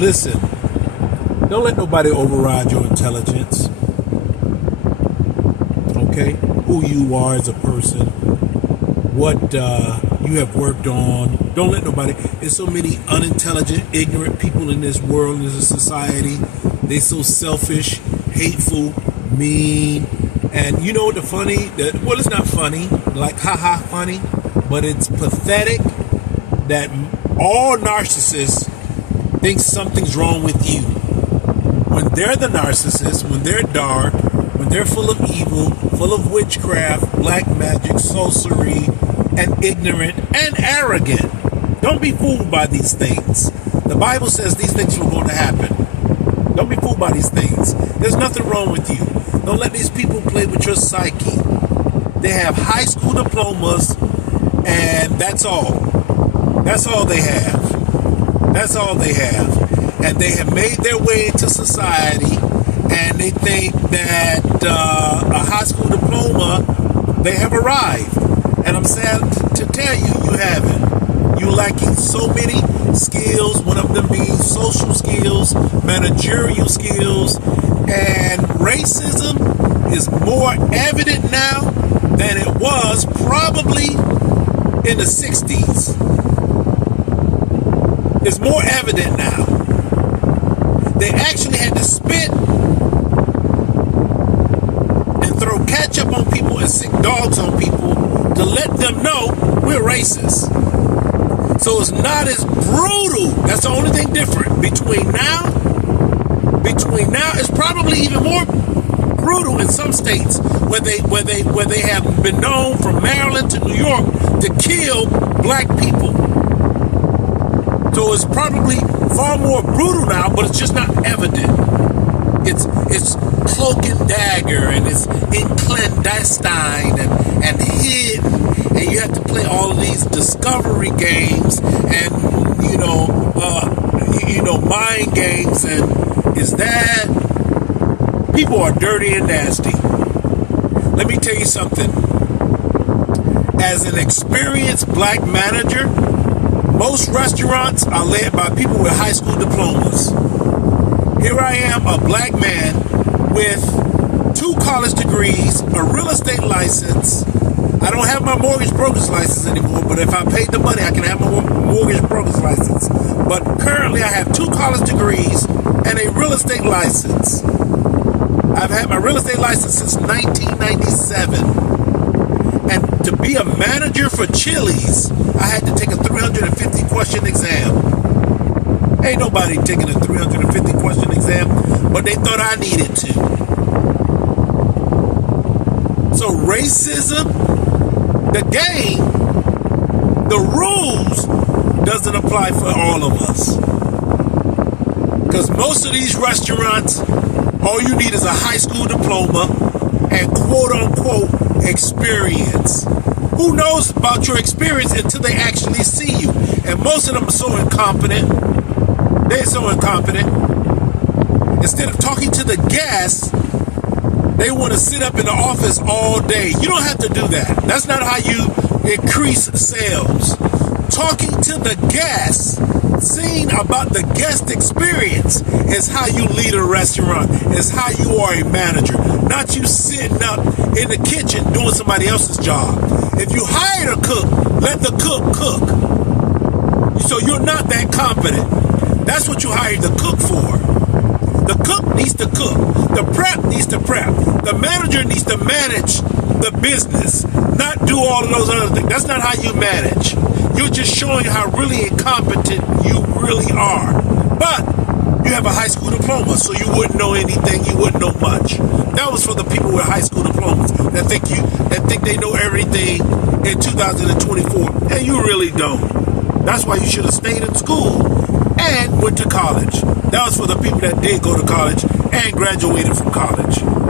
Listen, don't let nobody override your intelligence. Okay? Who you are as a person, what you have worked on. Don't let nobody. There's so many unintelligent, ignorant people in this world, in this society. They're so selfish, hateful, mean. And you know what the funny? Well, it's not funny, like haha funny, but it's pathetic that all narcissists think something's wrong with you. When they're the narcissist, when they're dark, when they're full of evil, full of witchcraft, black magic, sorcery, and ignorant and arrogant. Don't be fooled by these things. The Bible says these things were going to happen. Don't be fooled by these things. There's nothing wrong with you. Don't let these people play with your psyche. They have high school diplomas, and that's all. That's all they have. That's all they have. And they have made their way into society, and they think that a high school diploma, they have arrived. And I'm sad to tell you, you haven't. You're lacking so many skills, one of them being social skills, managerial skills, and racism is more evident now than it was probably in the 60s. It's more evident now. They actually had to spit and throw ketchup on people and sick dogs on people to let them know we're racist. So it's not as brutal. That's the only thing different between now. It's probably even more brutal in some states where they have been known from Maryland to New York to kill black people. So it's probably far more brutal now, but it's just not evident. It's cloak and dagger, and it's in clandestine and hidden, and you have to play all of these discovery games and mind games, and is that people are dirty and nasty. Let me tell you something. As an experienced black manager, most restaurants are led by people with high school diplomas. Here I am, a black man with 2 college degrees, a real estate license. I don't have my mortgage broker's license anymore, but if I paid the money, I can have my mortgage broker's license. But currently, I have 2 college degrees and a real estate license. I've had my real estate license since 1997. And to be a manager for Chili's, I had to take a 350 question exam. Ain't nobody taking a 350 question exam, but they thought I needed to. So racism, the game, the rules doesn't apply for all of us. Because most of these restaurants, all you need is a high school diploma and quote unquote experience. Who knows about your experience until they actually see you? And most of them are so incompetent. They're so incompetent. Instead of talking to the guests, they want to sit up in the office all day. You don't have to do that. That's not how you increase sales. Talking to the guests, seeing about the guest experience is how you lead a restaurant, is how you are a manager. Not you sitting up in the kitchen doing somebody else's job. If you hire a cook, let the cook cook. So you're not that competent. That's what you hired the cook for. The cook needs to cook. The prep needs to prep. The manager needs to manage the business, not do all of those other things. That's not how you manage. You're just showing how really incompetent you really are. But you have a high school diploma, so you wouldn't know anything. You wouldn't know much. That was for the people with high school diplomas that think they know everything in 2024, and you really don't. That's why you should have stayed in school and went to college. That was for the people that did go to college and graduated from college.